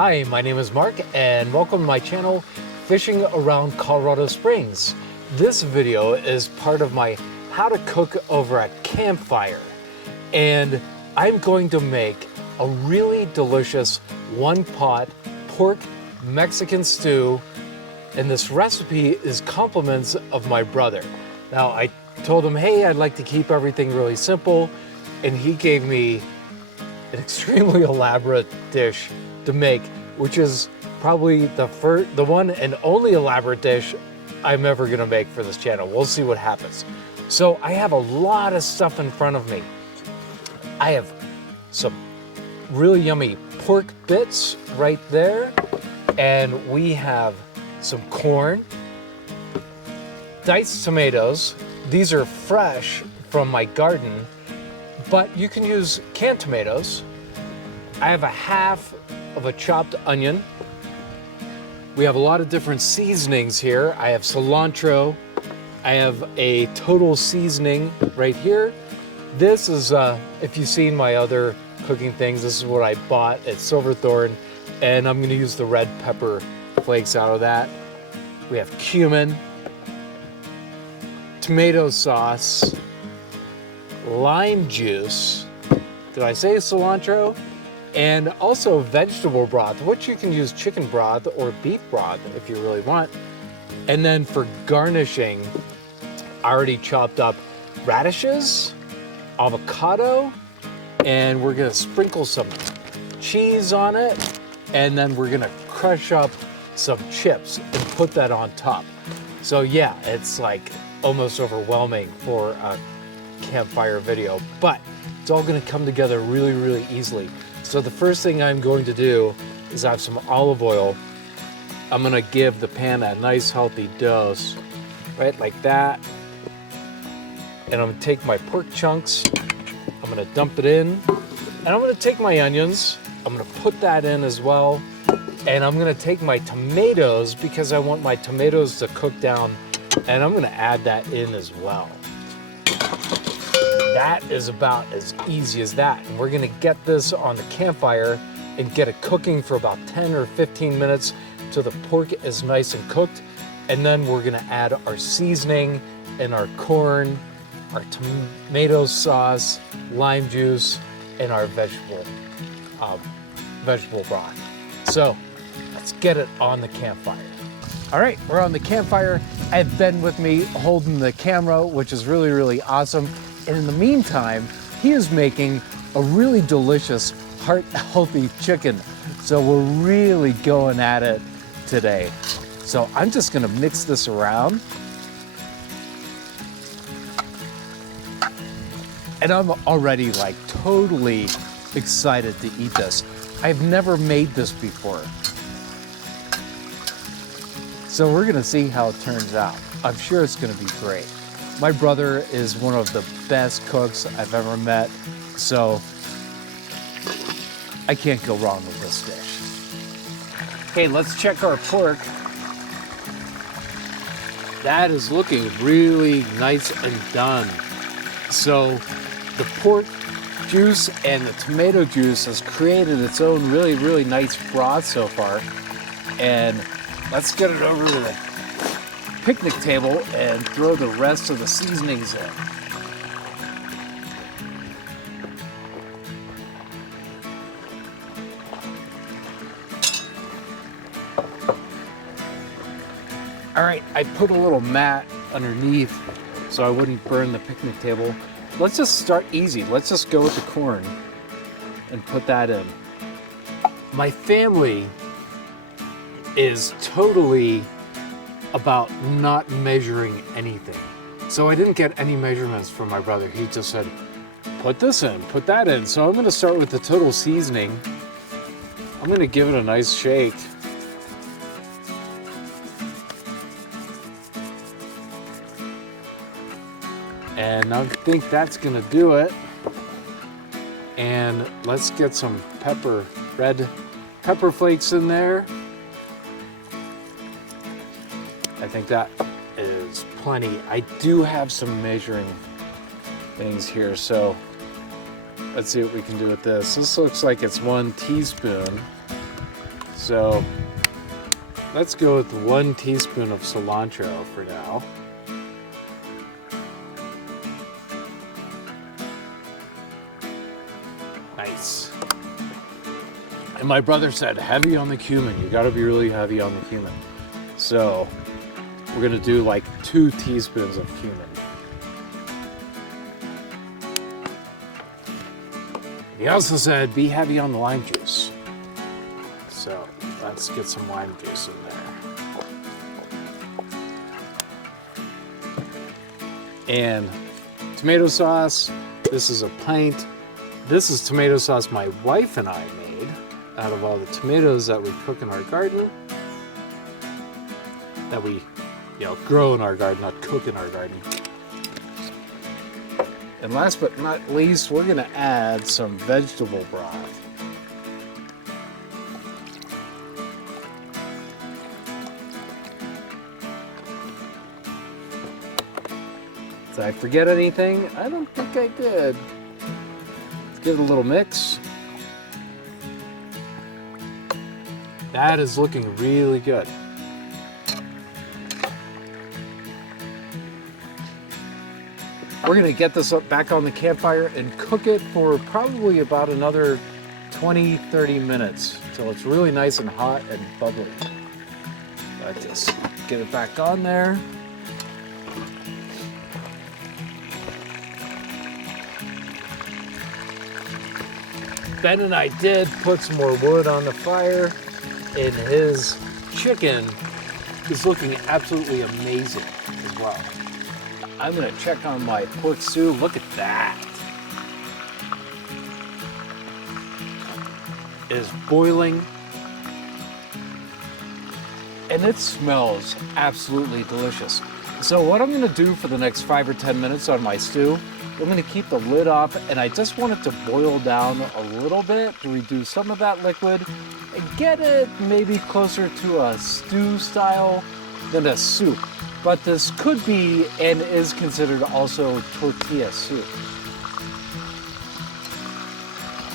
Hi, my name is Mark and welcome to my channel, Fishing Around Colorado Springs. This video is part of my How to Cook Over a Campfire. And I'm going to make a really delicious one-pot pork Mexican stew. And this recipe is compliments of my brother. Now, I told him, hey, I'd like to keep everything really simple. And he gave me an extremely elaborate dish to make, which is probably the one and only elaborate dish I'm ever gonna make for this channel. We'll see what happens. So I have a lot of stuff in front of me. I have some really yummy pork bits right there, and we have some corn, diced tomatoes. These are fresh from my garden, but you can use canned tomatoes. I have a half of a chopped onion. We have a lot of different seasonings here. I have cilantro. I have a total seasoning right here. This is, if you've seen my other cooking things, this is what I bought at Silverthorne, and I'm gonna use the red pepper flakes out of that. We have cumin, tomato sauce, lime juice. Did I say cilantro? And also vegetable broth, which you can use chicken broth or beef broth if you really want. And then for garnishing, I already chopped up radishes, avocado, and we're gonna sprinkle some cheese on it. And then we're gonna crush up some chips and put that on top. So yeah, it's like almost overwhelming for a campfire video, but it's all gonna come together really, really easily. So the first thing I'm going to do is I have some olive oil. I'm gonna give the pan a nice healthy dose, right, like that. And I'm gonna take my pork chunks, I'm gonna dump it in, and I'm gonna take my onions, I'm gonna put that in as well. And I'm gonna take my tomatoes because I want my tomatoes to cook down, and I'm gonna add that in as well. That is about as easy as that. And we're gonna get this on the campfire and get it cooking for about 10 or 15 minutes till the pork is nice and cooked. And then we're gonna add our seasoning and our corn, our tomato sauce, lime juice, and our vegetable broth. So let's get it on the campfire. All right, we're on the campfire. I have Ben with me holding the camera, which is really, really awesome. And in the meantime, he is making a really delicious, heart-healthy chicken. So we're really going at it today. So I'm just gonna mix this around. And I'm already like totally excited to eat this. I've never made this before. So we're gonna see how it turns out. I'm sure it's gonna be great. My brother is one of the best cooks I've ever met, so I can't go wrong with this dish. Okay, let's check our pork. That is looking really nice and done. So the pork juice and the tomato juice has created its own really, really nice broth so far. And let's get it over to the picnic table and throw the rest of the seasonings in. All right, I put a little mat underneath so I wouldn't burn the picnic table. Let's just start easy. Let's just go with the corn and put that in. My family is totally about not measuring anything. So I didn't get any measurements from my brother. He just said, put this in, put that in. So I'm gonna start with the total seasoning. I'm gonna give it a nice shake. And I think that's gonna do it. And let's get some red pepper flakes in there. I think that is plenty. I do have some measuring things here, so let's see what we can do with this. This looks like it's 1 teaspoon. So let's go with 1 teaspoon of cilantro for now. Nice. And my brother said, heavy on the cumin. You gotta be really heavy on the cumin. So we're gonna do like 2 teaspoons of cumin. He also said, be heavy on the lime juice. So let's get some lime juice in there. And tomato sauce, this is a pint. This is tomato sauce my wife and I made out of all the tomatoes that we cook in our garden. That we, grow in our garden, not cook in our garden. And last but not least, we're gonna add some vegetable broth. Did I forget anything? I don't think I did. Let's give it a little mix. That is looking really good. We're gonna get this up back on the campfire and cook it for probably about another 20-30 minutes until it's really nice and hot and bubbly. Let's just get it back on there. Ben and I did put some more wood on the fire, and his chicken is looking absolutely amazing as well. I'm gonna check on my pork stew. Look at that. It is boiling. And it smells absolutely delicious. So what I'm gonna do for the next 5 or 10 minutes on my stew, I'm gonna keep the lid off, and I just want it to boil down a little bit to reduce some of that liquid and get it maybe closer to a stew style than a soup. But this could be and is considered also tortilla soup.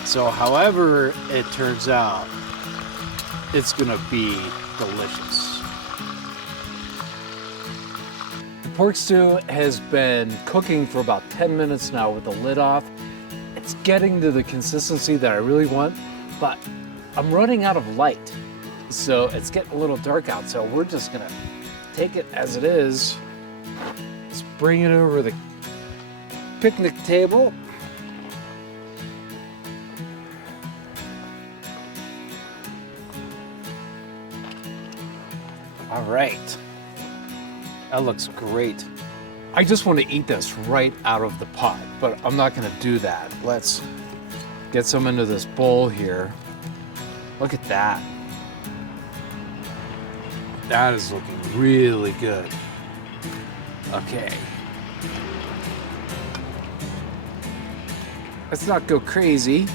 So however it turns out, it's gonna be delicious. The pork stew has been cooking for about 10 minutes now with the lid off. It's getting to the consistency that I really want, but I'm running out of light. So it's getting a little dark out, so we're just gonna take it as it is. Let's bring it over the picnic table. All right, that looks great. I just want to eat this right out of the pot, but I'm not gonna do that. Let's get some into this bowl here. Look at that. That is looking really good. Okay. Let's not go crazy.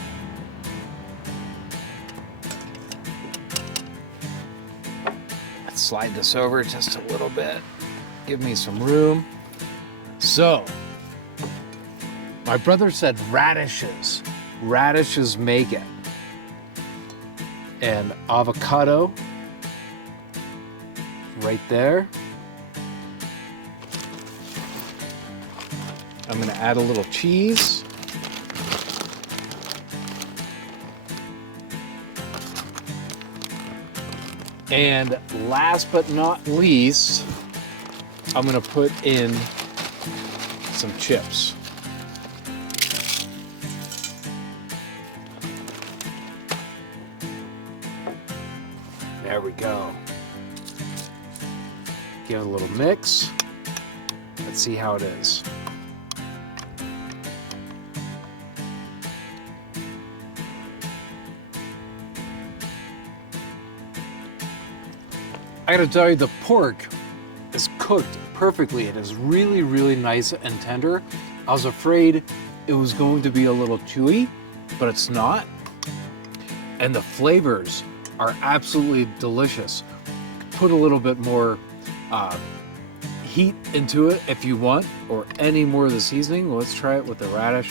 Let's slide this over just a little bit. Give me some room. So, my brother said radishes. Radishes make it. And avocado. Right there. I'm gonna add a little cheese. And last but not least, I'm gonna put in some chips. There we go. Give it a little mix. Let's see how it is. I gotta tell you, the pork is cooked perfectly. It is really, really nice and tender. I was afraid it was going to be a little chewy, but it's not. And the flavors are absolutely delicious. Put a little bit more heat into it if you want, or any more of the seasoning. Let's try it with the radish.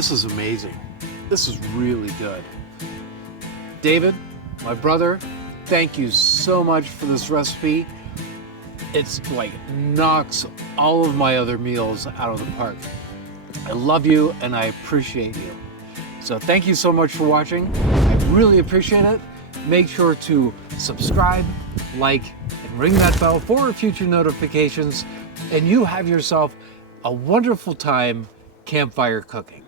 This is amazing. This is really good. David, my brother, thank you so much for this recipe. It's like knocks all of my other meals out of the park. I love you and I appreciate you. So thank you so much for watching. I really appreciate it. Make sure to subscribe, like, and ring that bell for future notifications. And you have yourself a wonderful time campfire cooking.